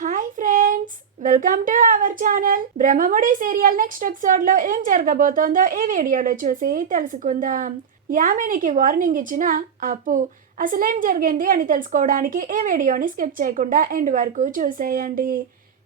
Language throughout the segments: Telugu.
Hi friends, welcome to our channel. Brahmamudi serial next ఎపిసోడ్లో ఏం జరగబోతోందో ఈ వీడియోలో చూసి తెలుసుకుందాం. యామినికి వార్నింగ్ ఇచ్చిన అప్పు అసలేం జరిగింది అని తెలుసుకోవడానికి ఈ వీడియోని స్కిప్ చేయకుండా ఎండ్ వరకు చూసేయండి.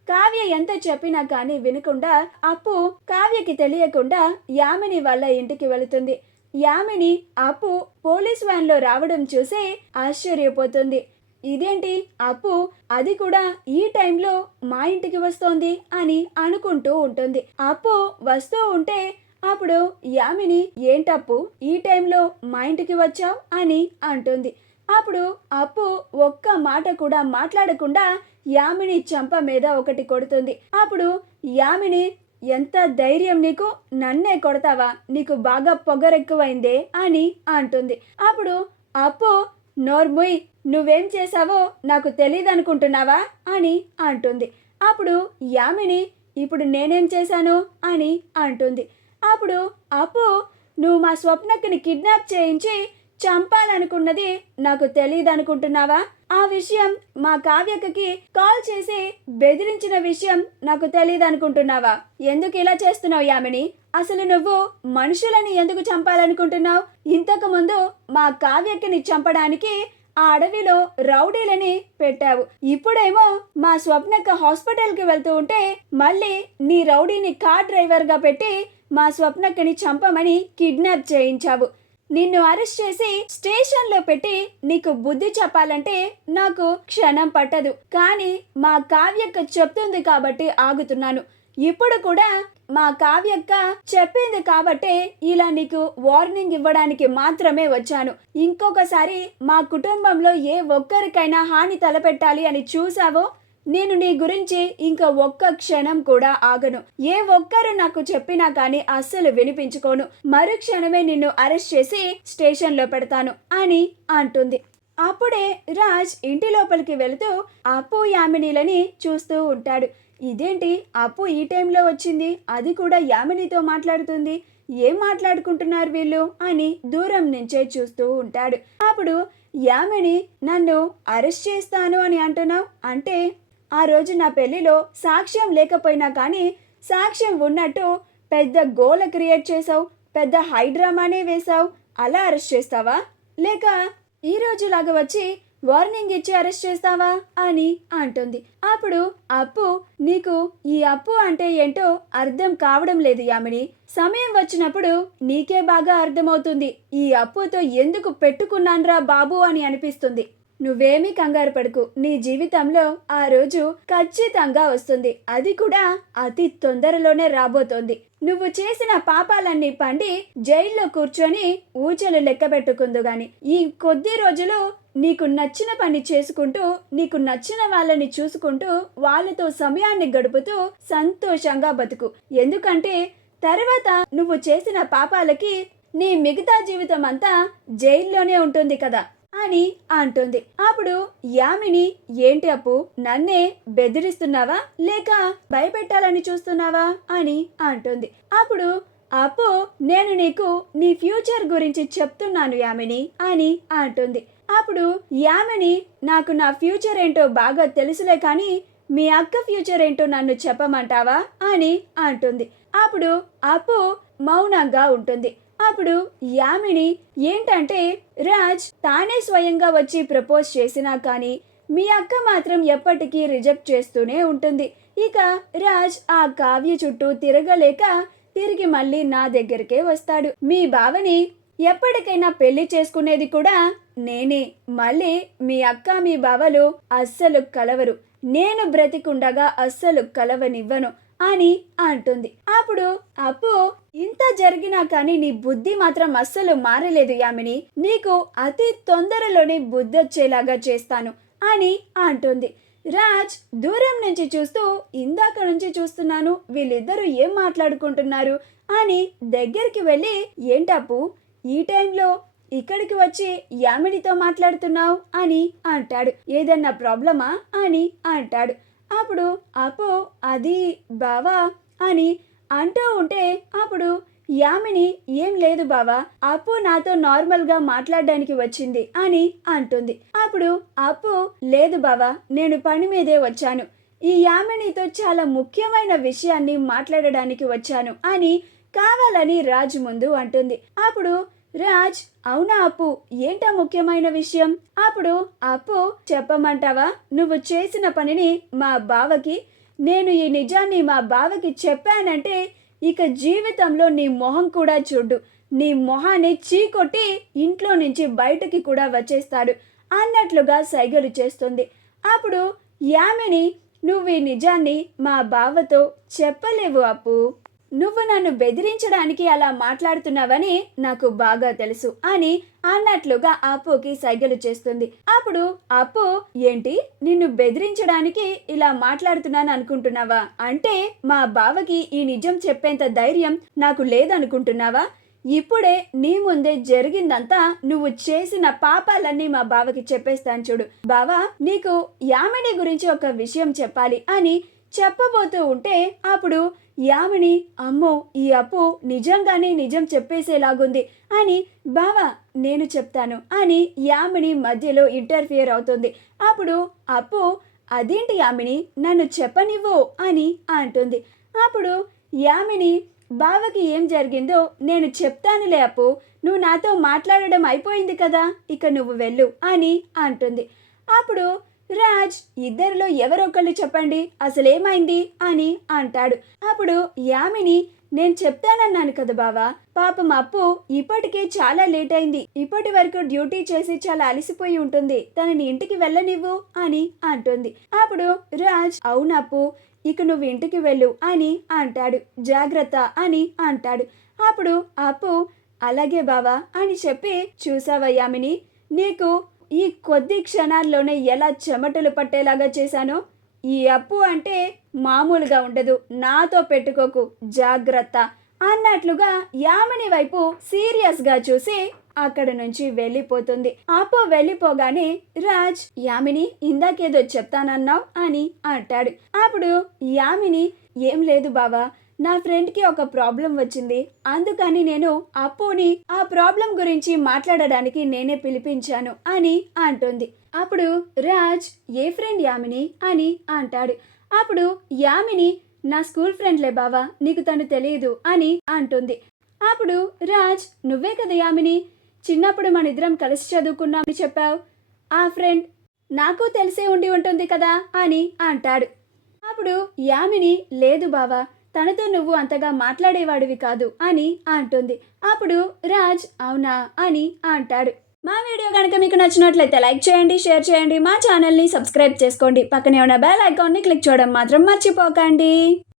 కావ్య ఎంత చెప్పినా కానీ వినకుండా అప్పు కావ్యకి తెలియకుండా యామిని వాళ్ళ ఇంటికి వెళుతుంది. యామిని అప్పు పోలీస్ వ్యాన్లో రావడం చూసి ఆశ్చర్యపోతుంది. ఇదేంటి అప్పు అది కూడా ఈ టైంలో మా ఇంటికి వస్తోంది అని అనుకుంటూ ఉంటుంది. అప్పు వస్తూ ఉంటే అప్పుడు యామిని ఏంటప్పు ఈ టైంలో మా ఇంటికి వచ్చావు అని అంటుంది. అప్పుడు అప్పు ఒక్క మాట కూడా మాట్లాడకుండా యామిని చెంప మీద ఒకటి కొడుతుంది. అప్పుడు యామిని ఎంత ధైర్యం నీకు, నన్నే కొడతావా, నీకు బాగా పొగరెక్కువైందే అని అంటుంది. అప్పుడు అప్పు నోర్ముయ్, నువ్వేం చేశావో నాకు తెలియదనుకుంటున్నావా అని అంటుంది. అప్పుడు యామిని ఇప్పుడు నేనేం చేశాను అని అంటుంది. అప్పుడు అప్పు నువ్వు మా స్వప్నక్కని కిడ్నాప్ చేయించి చంపాలనుకున్నది నాకు తెలియదనుకుంటున్నావా? ఆ విషయం మా కావ్యక్కకి కాల్ చేసి బెదిరించిన విషయం నాకు తెలియదనుకుంటున్నావా? ఎందుకు ఇలా చేస్తున్నావు యామిని? అసలు నువ్వు మనుషులని ఎందుకు చంపాలనుకుంటున్నావు? ఇంతకు ముందు మా కావ్యక్కని చంపడానికి ఆ అడవిలో రౌడీలని పెట్టావు. ఇప్పుడేమో మా స్వప్నక్క హాస్పిటల్కి వెళ్తూ ఉంటే మళ్ళీ నీ రౌడీని కార్ డ్రైవర్గా పెట్టి మా స్వప్నక్కని చంపమని కిడ్నాప్ చేయించావు. నిన్ను అరెస్ట్ చేసి స్టేషన్లో పెట్టి నీకు బుద్ధి చెప్పాలంటే నాకు క్షణం పట్టదు. కానీ మా కావ్యక్క చెప్తుంది కాబట్టి ఆగుతున్నాను. ఇప్పుడు కూడా మా కావ్యక్క చెప్పింది కాబట్టే ఇలా నీకు వార్నింగ్ ఇవ్వడానికి మాత్రమే వచ్చాను. ఇంకొకసారి మా కుటుంబంలో ఏ ఒక్కరికైనా హాని తలపెట్టాలి అని చూసావో నేను నీ గురించి ఇంకా ఒక్క క్షణం కూడా ఆగను. ఏ ఒక్కరు నాకు చెప్పినా కానీ అస్సలు వినిపించుకోను. మరుక్షణమే నిన్ను అరెస్ట్ చేసి స్టేషన్లో పెడతాను అని అంటుంది. అప్పుడే రాజ్ ఇంటి లోపలికి వెళుతూ అప్పు యామినీలని చూస్తూ ఉంటాడు. ఇదేంటి అప్పు ఈ టైంలో వచ్చింది, అది కూడా యామినితో మాట్లాడుతుంది, ఏం మాట్లాడుకుంటున్నారు వీళ్ళు అని దూరం నుంచే చూస్తూ ఉంటాడు. అప్పుడు యామిని నన్ను అరెస్ట్ చేస్తాను అని అంటున్నావు అంటే ఆ రోజు నా పెళ్లిలో సాక్ష్యం లేకపోయినా కానీ సాక్ష్యం ఉన్నట్టు పెద్ద గోల క్రియేట్ చేసావు, పెద్ద హైడ్రామానే వేసావు, అలా అరెస్ట్ చేస్తావా? లేక ఈ రోజులాగా వచ్చి వార్నింగ్ ఇచ్చి అరెస్ట్ చేస్తావా అని అంటుంది. అప్పుడు అప్పు నీకు ఈ అప్పు అంటే ఏంటో అర్థం కావడం లేదు యామిని. సమయం వచ్చినప్పుడు నీకే బాగా అర్థమవుతుంది. ఈ అప్పుతో ఎందుకు పెట్టుకున్నాన్రా బాబు అని అనిపిస్తుంది. నువ్వేమీ కంగారు పడకు, నీ జీవితంలో ఆ రోజు ఖచ్చితంగా వస్తుంది. అది కూడా అతి తొందరలోనే రాబోతోంది. నువ్వు చేసిన పాపాలన్నీ పండి జైల్లో కూర్చొని ఊచలు లెక్క పెట్టుకుందు గాని ఈ కొద్ది రోజులు నీకు నచ్చిన పని చేసుకుంటూ నీకు నచ్చిన వాళ్ళని చూసుకుంటూ వాళ్ళతో సమయాన్ని గడుపుతూ సంతోషంగా బతుకు. ఎందుకంటే తర్వాత నువ్వు చేసిన పాపాలకి నీ మిగతా జీవితం అంతా జైల్లోనే ఉంటుంది కదా అని అంటుంది. అప్పుడు యామిని ఏంటి అప్పు, నన్నే బెదిరిస్తున్నావా లేక భయపెట్టాలని చూస్తున్నావా అని అంటుంది. అప్పుడు అప్పు నేను నీకు నీ ఫ్యూచర్ గురించి చెప్తున్నాను యామిని అని అంటుంది. అప్పుడు యామిని నాకు నా ఫ్యూచర్ ఏంటో బాగా తెలుసులే కానీ మీ అక్క ఫ్యూచర్ ఏంటో నన్ను చెప్పమంటావా అని అంటుంది. అప్పుడు అప్పు మౌనంగా ఉంటుంది. అప్పుడు యామిని ఏంటంటే రాజ్ తానే స్వయంగా వచ్చి ప్రపోజ్ చేసినా కానీ మీ అక్క మాత్రం ఎప్పటికీ రిజెక్ట్ చేస్తూనే ఉంటుంది. ఇక రాజ్ ఆ కావ్య చుట్టూ తిరగలేక తిరిగి మళ్ళీ నా దగ్గరికే వస్తాడు. మీ బావని ఎప్పటికైనా పెళ్లి చేసుకునేది కూడా నేనే. మళ్ళీ మీ అక్క మీ బావలు అస్సలు కలవరు. నేను బ్రతికుండగా అస్సలు కలవనివ్వను అని అంటుంది. అప్పుడు అప్పు ఇంత జరిగినా కానీ నీ బుద్ధి మాత్రం అస్సలు మారలేదు యామిని. నీకు అతి తొందరలోనే బుద్ధి వచ్చేలాగా చేస్తాను అని అంటుంది. రాజ్ దూరం నుంచి చూస్తూ ఇందాక నుంచి చూస్తున్నాను వీళ్ళిద్దరూ ఏం మాట్లాడుకుంటున్నారు అని దగ్గరికి వెళ్ళి ఏంటప్పు ఈ టైంలో ఇక్కడికి వచ్చి యామినితో మాట్లాడుతున్నావు అని అంటాడు. ఏదన్నా ప్రాబ్లమా అని అంటాడు. అప్పుడు అప్పు అది బావా అని అంటూ ఉంటే అప్పుడు యామిని ఏం లేదు బావా, అప్పు నాతో నార్మల్గా మాట్లాడడానికి వచ్చింది అని అంటుంది. అప్పుడు అప్పు లేదు బావా, నేను పని మీదే వచ్చాను, ఈ యామినితో చాలా ముఖ్యమైన విషయాన్ని మాట్లాడడానికి వచ్చాను అని కావాలని రాజ్ ముందు అంటుంది. అప్పుడు రాజ్, అవునా అప్పు, ఏంటా ముఖ్యమైన విషయం? అప్పుడు అప్పు, చెప్పమంటావా? నువ్వు చేసిన పనిని మా బావకి, నేను ఈ నిజాన్ని మా బావకి చెప్పానంటే ఇక జీవితంలో నీ మొహం కూడా చూడు, నీ మొహాన్ని చీకొట్టి ఇంట్లో నుంచి బయటకి కూడా వచ్చేస్తాడు అన్నట్లుగా సైగలు చేస్తుంది. అప్పుడు యామిని, నువ్వు ఈ నిజాన్ని మా బావతో చెప్పలేవు అప్పు, నువ్వు నన్ను బెదిరించడానికి అలా మాట్లాడుతున్నావని నాకు బాగా తెలుసు అని అన్నట్లుగా అప్పుకి సైగలు చేస్తుంది. అప్పుడు అప్పు, ఏంటి, నిన్ను బెదిరించడానికి ఇలా మాట్లాడుతున్నాను అనుకుంటున్నావా? అంటే మా బావకి ఈ నిజం చెప్పేంత ధైర్యం నాకు లేదనుకుంటున్నావా? ఇప్పుడే నీ ముందే జరిగిందంతా, నువ్వు చేసిన పాపాలన్నీ మా బావకి చెప్పేస్తాను చూడు. బావా, నీకు యామిని గురించి ఒక విషయం చెప్పాలి అని చెప్పబోతూ ఉంటే అప్పుడు యామిని, అమ్మో, ఈ అప్పు నిజంగానే నిజం చెప్పేసేలాగుంది అని, బావా నేను చెప్తాను అని యామిని మధ్యలో ఇంటర్ఫియర్ అవుతుంది. అప్పుడు అప్పు, అదేంటి యామిని, నన్ను చెప్పనివ్వు అని అంటుంది. అప్పుడు యామిని, బావకి ఏం జరిగిందో నేను చెప్తానులే అప్పు, నువ్వు నాతో మాట్లాడడం అయిపోయింది కదా, ఇక నువ్వు వెళ్ళు అని అంటుంది. అప్పుడు రాజ్, ఇద్దరిలో ఎవరొకళ్ళు చెప్పండి, అసలేమైంది అని అంటాడు. అప్పుడు యామిని, నేను చెప్తానన్నాను కదా బావా, పాపం అప్పు ఇప్పటికే చాలా లేట్ అయింది, ఇప్పటి వరకు డ్యూటీ చేసి చాలా అలసిపోయి ఉంటుంది, తనని ఇంటికి వెళ్ళనివ్వు అని అంటుంది. అప్పుడు రాజ్, అవునప్పు, ఇక నువ్వు ఇంటికి వెళ్ళు అని అంటాడు. జాగ్రత్త అని అంటాడు. అప్పుడు అప్పు, అలాగే బావా అని చెప్పి, చూసావా యామిని, నీకు ఈ కొద్ది క్షణాల్లోనే ఎలా చెమటలు పట్టేలాగా చేశానో? ఈ అప్పు అంటే మామూలుగా ఉండదు, నాతో పెట్టుకోకు, జాగ్రత్త అన్నట్లుగా యామిని వైపు సీరియస్గా చూసి అక్కడి నుంచి వెళ్ళిపోతుంది. అప్పు వెళ్ళిపోగానే రాజ్, యామిని, ఇందాకేదో చెప్తానన్నావు అని అంటాడు. అప్పుడు యామిని, ఏం లేదు బావా, నా ఫ్రెండ్కి ఒక ప్రాబ్లం వచ్చింది, అందుకని నేను అప్పుని ఆ ప్రాబ్లం గురించి మాట్లాడడానికి నేనే పిలిపించాను అని అంటుంది. అప్పుడు రాజ్, ఏ ఫ్రెండ్ యామిని అని అంటాడు. అప్పుడు యామిని, నా స్కూల్ ఫ్రెండ్లే బావా, నీకు తను తెలియదు అని అంటుంది. అప్పుడు రాజ్, నువ్వే కదా యామిని, చిన్నప్పుడు మన ఇద్దరం కలిసి చదువుకున్నామని చెప్పావు, ఆ ఫ్రెండ్ నాకు తెలిసే ఉండి ఉంటుంది కదా అని అంటాడు. అప్పుడు యామిని, లేదు బావా, తనతో నువ్వు అంతగా మాట్లాడేవాడివి కాదు అని అంటుంది. అప్పుడు రాజ్, అవునా అని అంటాడు. మా వీడియో కనుక మీకు నచ్చినట్లయితే లైక్ చేయండి, షేర్ చేయండి, మా ఛానల్ని సబ్స్క్రైబ్ చేసుకోండి, పక్కనే ఉన్న బెల్ ఐకాన్ని క్లిక్ చేయడం మాత్రం మర్చిపోకండి.